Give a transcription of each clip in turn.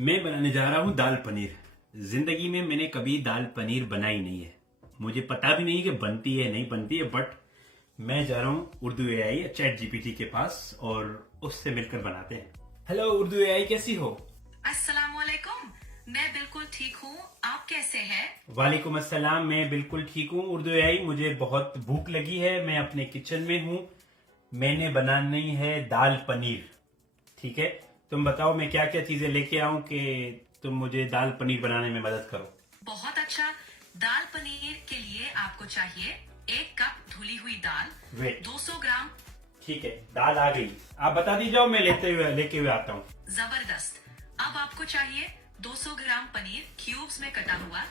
मैं बनाने जा रहा हूँ दाल पनीर। जिंदगी में मैंने कभी दाल पनीर बनाई नहीं है। मुझे पता भी नहीं कि बनती है नहीं बनती है, बट मैं जा रहा हूँ उर्दू एआई चैट जीपीटी के पास और उससे मिलकर बनाते हैं। हेलो उर्दू एआई, कैसी हो? अस्सलाम वालेकुम। मैं बिल्कुल ठीक हूँ, आप कैसे हैं? वालेकुम अस्सलाम, मैं बिल्कुल ठीक हूँ। उर्दू एआई, मुझे बहुत भूख लगी है, मैं अपने किचन में हूँ। मैंने बनानी है दाल पनीर। ठीक है, तुम बताओ मैं क्या क्या चीजें लेके आऊं कि तुम मुझे दाल पनीर बनाने में मदद करो। बहुत अच्छा। दाल पनीर के लिए आपको चाहिए 1 कप धुली हुई दाल, वेट, 200 ग्राम। ठीक है, दाल आ गई। आप बता दी जाओ, मैं लेके हुए आता हूँ। जबरदस्त। अब आपको चाहिए 200 ग्राम पनीर क्यूब्स में कटा हुआ,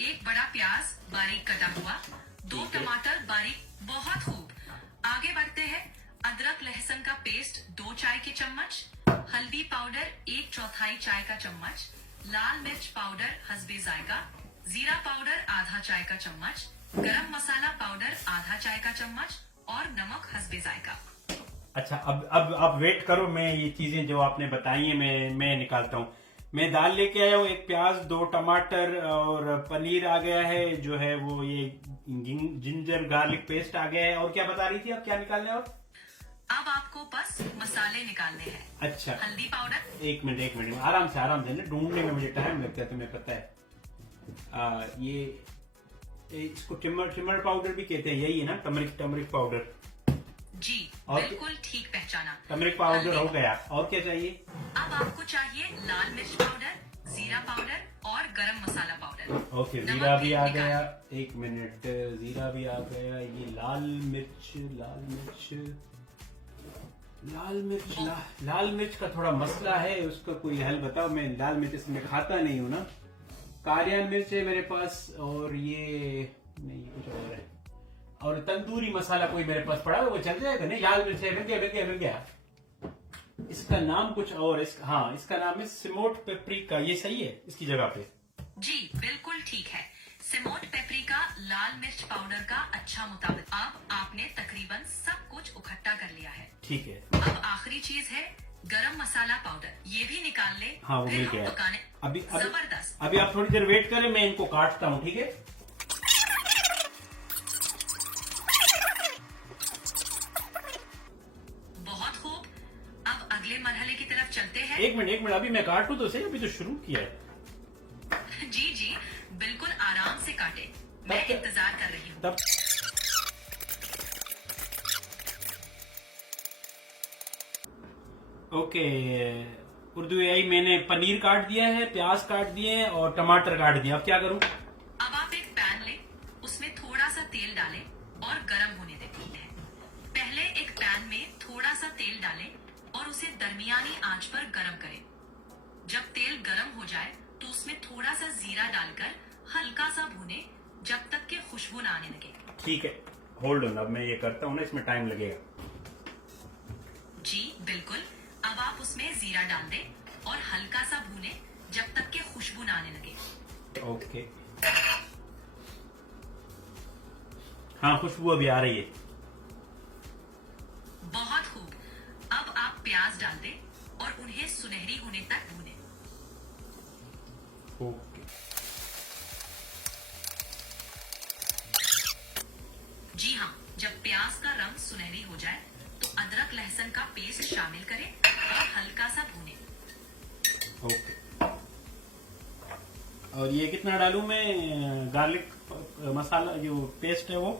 1 बड़ा प्याज बारीक कटा हुआ, 2 ठीक है। टमाटर बारीक। बहुत खूब, आगे बढ़ते हैं। अदरक लहसुन का पेस्ट 2 चाय के चम्मच, हल्दी पाउडर 1/4 चाय का चम्मच, लाल मिर्च पाउडर हस्बे जायका, जीरा पाउडर आधा चाय का चम्मच, गरम मसाला पाउडर आधा चाय का चम्मच और नमक हस्बे जायका। अच्छा, अब आप वेट करो, मैं ये चीजें जो आपने बताई हैं मैं निकालता हूँ। मैं दाल लेके आया हूँ, 1 प्याज 2 टमाटर और पनीर आ गया है, जो है वो ये जिंजर गार्लिक पेस्ट आ गया है। और क्या बता रही थी आप, क्या निकालना है? और अब आपको बस मसाले निकालने हैं। अच्छा, हल्दी पाउडर। एक मिनट, आराम से ना, ढूंढने में मुझे टाइम लगता है, तुम्हें पता है। इसको टिमर पाउडर भी कहते हैं, यही है ना? टमरिक पाउडर। जी और बिल्कुल ठीक पहचाना। टमरिक पाउडर हल्दी। हो गया। और क्या चाहिए? अब आपको चाहिए लाल मिर्च पाउडर, जीरा पाउडर और गरम मसाला पाउडर। ओके, नमक जीरा भी आ निकाल- गया। एक मिनट, जीरा भी आ गया। ये लाल मिर्च का थोड़ा मसला है, उसका कोई हल बताओ। मैं लाल मिर्च इसमें खाता नहीं हूँ ना। कारिया मिर्च है मेरे पास, और ये नहीं, ये कुछ और है। और तंदूरी मसाला कोई मेरे पास पड़ा है, वो चल जाएगा? नहीं, लाल मिर्च है, मिल गया। इसका नाम कुछ और, इसका नाम है सिमोट पेपरिका। ये सही है इसकी जगह पे? जी बिल्कुल ठीक है। सिमोट पेपरिका लाल मिर्च पाउडर का अच्छा मुताबिक। अब आपने तकरीबन सब कुछ इकट्ठा कर लिया है। ठीक है। अब आखिरी चीज है गरम मसाला पाउडर, ये भी निकाल ले। हाँ, वो फिर मिल हम गया। पकाने। जबरदस्त। अभी आप थोड़ी देर वेट करें, मैं इनको काटता हूँ, ठीक है? बहुत खूब, अब अगले मरहले की तरफ चलते हैं। एक मिनट, अभी मैं काटूं तो सही, अभी तो शुरू किया है। जी जी बिल्कुल आराम से काटे, मैं तब- इंतजार कर रही हूँ। तब ओके, उर्दू एआई, मैंने पनीर काट दिया है, प्याज काट दिए हैं और टमाटर काट दिए। अब क्या करूं? अब आप एक पैन लें, उसमें थोड़ा सा तेल डालें और गरम होने दें। पहले एक पैन में थोड़ा सा तेल डालें और उसे दरमियानी आंच पर गरम करें। जब तेल गरम हो जाए तो उसमें थोड़ा सा जीरा डालकर हल्का सा भूनें जब तक कि खुशबू ना आने लगे। ठीक है, होल्ड ऑन, अब मैं ये करता हूँ ना, इसमें टाइम लगेगा। जी बिल्कुल। अब आप उसमें जीरा डाल दें और हल्का सा भूनें जब तक कि खुशबू ना आने लगे। ओके, हाँ, खुशबू अभी आ रही है। बहुत खूब, अब आप प्याज डाल दें और उन्हें सुनहरी होने तक भूनें। ओके, जी हाँ, जब प्याज का रंग सुनहरी हो जाए तो अदरक लहसुन का पेस्ट शामिल करें और हल्का सा भूनें। ओके। और ये कितना डालूं मैं? गार्लिक मसाला जो पेस्ट है वो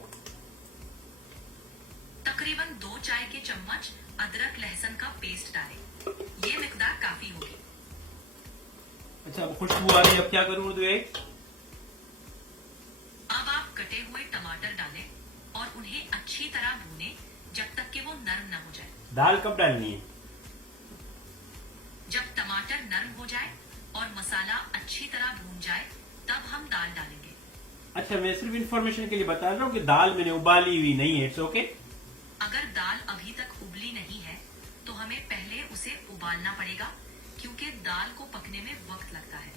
तकरीबन 2 चाय के चम्मच अदरक लहसुन का पेस्ट डालें, ये मिकदार काफी होगी। अच्छा, अब खुशबू आ रही है, अब क्या करूं उर्दू एआई? अब आप कटे हुए टमाटर डालें और उन्हें अच्छी तरह भूनें जब तक कि वो नरम न हो जाए। दाल कब डालनी है? जब टमाटर नरम हो जाए और मसाला अच्छी तरह भून जाए तब हम दाल डालेंगे। अच्छा, मैं सिर्फ इंफॉर्मेशन के लिए बता रहा हूँ कि दाल मैंने उबाली हुई नहीं है। It's okay. अगर दाल अभी तक उबली नहीं है तो हमें पहले उसे उबालना पड़ेगा, क्योंकि दाल को पकने में वक्त लगता है।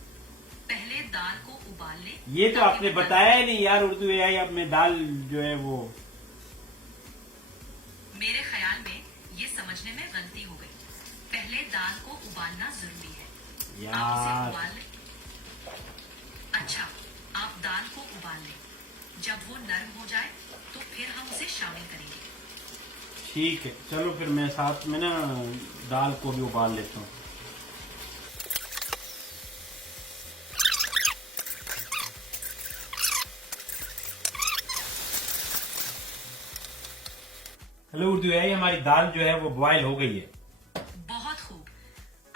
पहले दाल को उबाल लें। ये तो आपने बताया ही नहीं यार उर्दू एआई। अब मैं दाल जो है वो, मेरे ख्याल में ये समझने में गलती हो गई। पहले दाल को उबालना जरूरी है। आप उसे यार उबाल लें। अच्छा, आप दाल को उबाल लें। जब वो नरम हो जाए तो फिर हम उसे शामिल करेंगे। ठीक है, चलो फिर मैं साथ में ना दाल को भी उबाल लेता हूँ। हेलो उर्दू है, हमारी दाल जो है वो बॉयल हो गई है। बहुत खूब।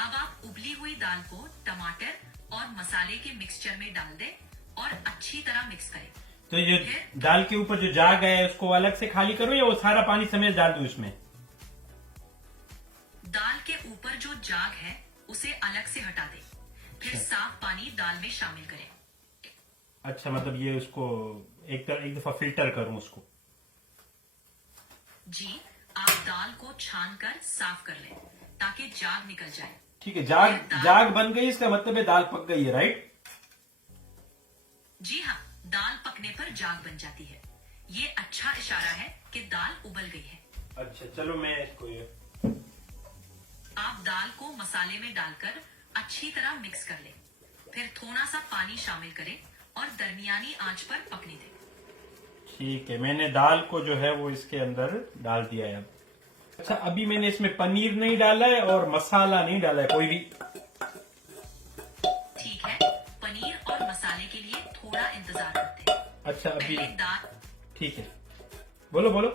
अब आप उबली हुई दाल को टमाटर और मसाले के मिक्सचर में डाल दें और अच्छी तरह मिक्स करें। तो ये दाल के ऊपर जो जाग है उसको अलग से खाली करूँ या वो सारा पानी समेत डाल दूँ इसमें? दाल के ऊपर जो जाग है उसे अलग से हटा दें। फिर साफ पानी दाल में शामिल करें। अच्छा, मतलब ये उसको एक दफा फिल्टर करूँ उसको? जी, आप दाल को छान कर साफ कर लें ताकि जाग निकल जाए। ठीक है, जाग बन गई, इसका मतलब है दाल पक गई है, राइट? जी हाँ, दाल पकने पर जाग बन जाती है। ये अच्छा इशारा है कि दाल उबल गई है। अच्छा, चलो मैं इसको ये आप दाल को मसाले में डालकर अच्छी तरह मिक्स कर लें। फिर थोड़ा सा पानी शामिल करें और दरमियानी आंच पर पकने दें। ठीक है, मैंने दाल को जो है वो इसके अंदर डाल दिया है। अच्छा, अभी मैंने इसमें पनीर नहीं डाला है और मसाला नहीं डाला है कोई भी। ठीक है, पनीर और मसाले के लिए थोड़ा इंतजार करते हैं। अच्छा, अभी पहले दाल ठीक है, बोलो बोलो।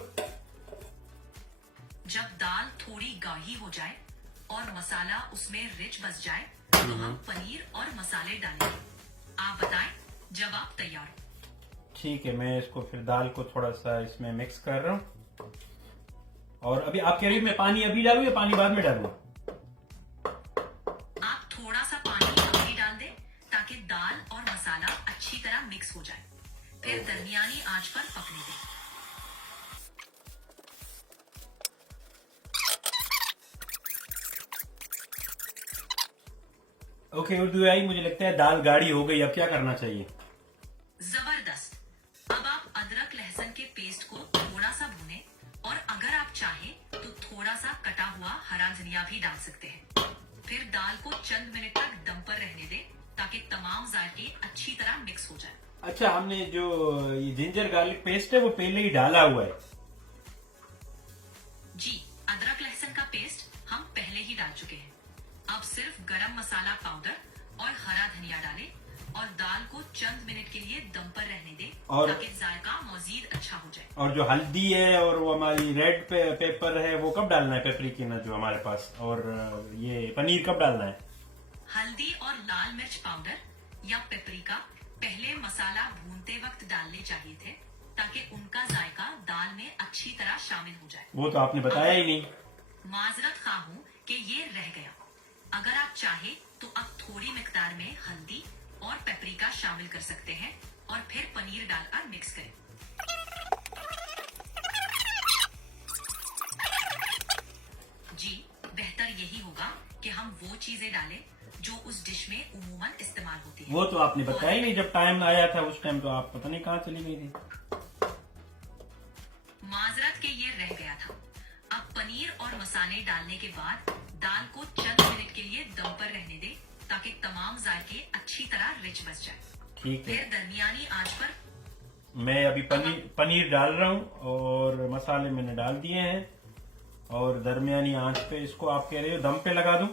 जब दाल थोड़ी गाढ़ी हो जाए और मसाला उसमें रिच बस जाए तो हम पनीर और मसाले डालेंगे। आप बताएं जब आप तैयार हो। ठीक है, मैं इसको फिर दाल को थोड़ा सा इसमें मिक्स कर रहा हूँ। और अभी आप कह रही हो मैं पानी अभी डालूं या पानी बाद में डालूं? आप थोड़ा सा पानी अभी डाल दें ताकि दाल और मसाला अच्छी तरह मिक्स हो जाए। फिर दरमियानी आंच पर पकने दें। ओके उर्दू आई, मुझे लगता है दाल गाढ़ी हो गई, अब क्या करना चाहिए? जबरदस्त। अब आप अदरक लहसुन के पेस्ट को थोड़ा सा भूनें और अगर आप चाहें तो थोड़ा सा कटा हुआ हरा धनिया भी डाल सकते हैं। फिर दाल को चंद मिनट तक दम पर रहने दें ताकि तमाम जायके अच्छी तरह मिक्स हो जाए। अच्छा, हमने जो ये जिंजर गार्लिक पेस्ट है वो पहले ही डाला हुआ है। जी, अदरक लहसुन का पेस्ट हम पहले ही डाल चुके हैं। अब सिर्फ गरम मसाला पाउडर और हरा धनिया डालें और दाल को चंद मिनट के लिए दम पर रहने दें ताकि जायका मजीद अच्छा हो जाए। और जो हल्दी है और वो हमारी रेड पेपर है वो कब डालना है? पेपरिका जो हमारे पास, और ये पनीर कब डालना है? हल्दी और लाल मिर्च पाउडर या पेपरिका पहले मसाला भूनते वक्त डालने चाहिए थे ताकि उनका जायका दाल में अच्छी तरह शामिल हो जाए। वो तो आपने बताया ही नहीं। माजरत खा हूँ कि ये रह गया। अगर आप चाहे तो अब थोड़ी मिकदार में हल्दी और पेपरिका शामिल कर सकते हैं और फिर पनीर डालकर मिक्स करें। जी, बेहतर यही होगा कि हम वो चीजें डालें जो उस डिश में उमूमन इस्तेमाल होती है। वो तो आपने बताया ही नहीं, जब टाइम आया था उस टाइम तो आप पता नहीं कहाँ चली गई थी। माजरत के ये रह गया था। अब पनीर और मसाले डालने के बाद दाल को चंद मिनट के लिए दम पर रहने दें ताकि तमाम जायके अच्छी तरह रिच बस जाए। ठीक है, फिर दरमियानी आंच पर मैं अभी पनीर डाल रहा हूँ और मसाले मैंने डाल दिए हैं और दरमियानी आंच पे इसको आप कह रहे हो दम पे लगा दूं?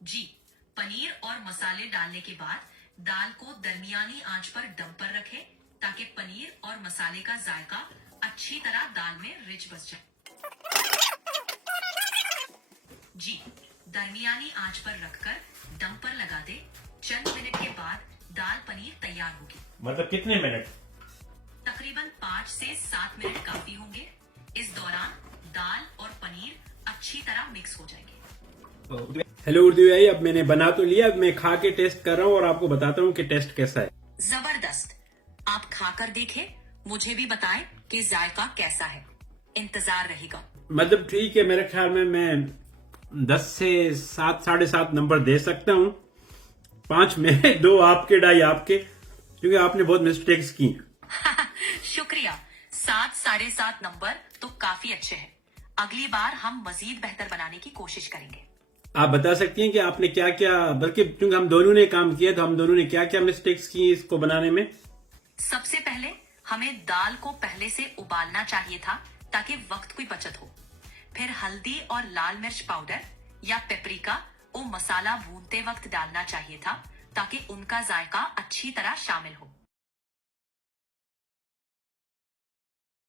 जी, पनीर और मसाले डालने के बाद दाल को दरमियानी आंच पर दम पर रखें ताकि पनीर और मसाले का जायका अच्छी तरह दाल में रिच बस जाए। जी, दरमियानी आंच पर रखकर दम पर लगा दे। चंद मिनट के बाद दाल पनीर तैयार होगी। मतलब कितने मिनट? तकरीबन 5 से 7 मिनट काफी होंगे। इस दौरान दाल और पनीर अच्छी तरह मिक्स हो जाएंगे। हेलो उर्दू भाई, अब मैंने बना तो लिया, अब मैं खा के टेस्ट कर रहा हूँ और आपको बताता हूँ कि टेस्ट कैसा है। जबरदस्त। आप खाकर देखें, मुझे भी बताएं कि जायका कैसा है। इंतजार रहेगा। मतलब ठीक है, मेरे ख्याल में मैं 10 से 7, 7.5 नंबर दे सकता हूँ। 5 मेरे, 2 आपके, 2.5 आपके, क्योंकि आपने बहुत मिस्टेक्स की। शुक्रिया। 7, 7.5 नंबर तो काफी अच्छे हैं। अगली बार हम मजीद बेहतर बनाने की कोशिश करेंगे। आप बता सकती हैं कि आपने क्या क्या, बल्कि क्योंकि हम दोनों ने काम किया तो हम दोनों ने क्या क्या मिस्टेक्स की इसको बनाने में? सबसे पहले हमें दाल को पहले से उबालना चाहिए था ताकि वक्त की बचत हो। फिर हल्दी और लाल मिर्च पाउडर या पेपरिका वो मसाला भूनते वक्त डालना चाहिए था ताकि उनका जायका अच्छी तरह शामिल हो।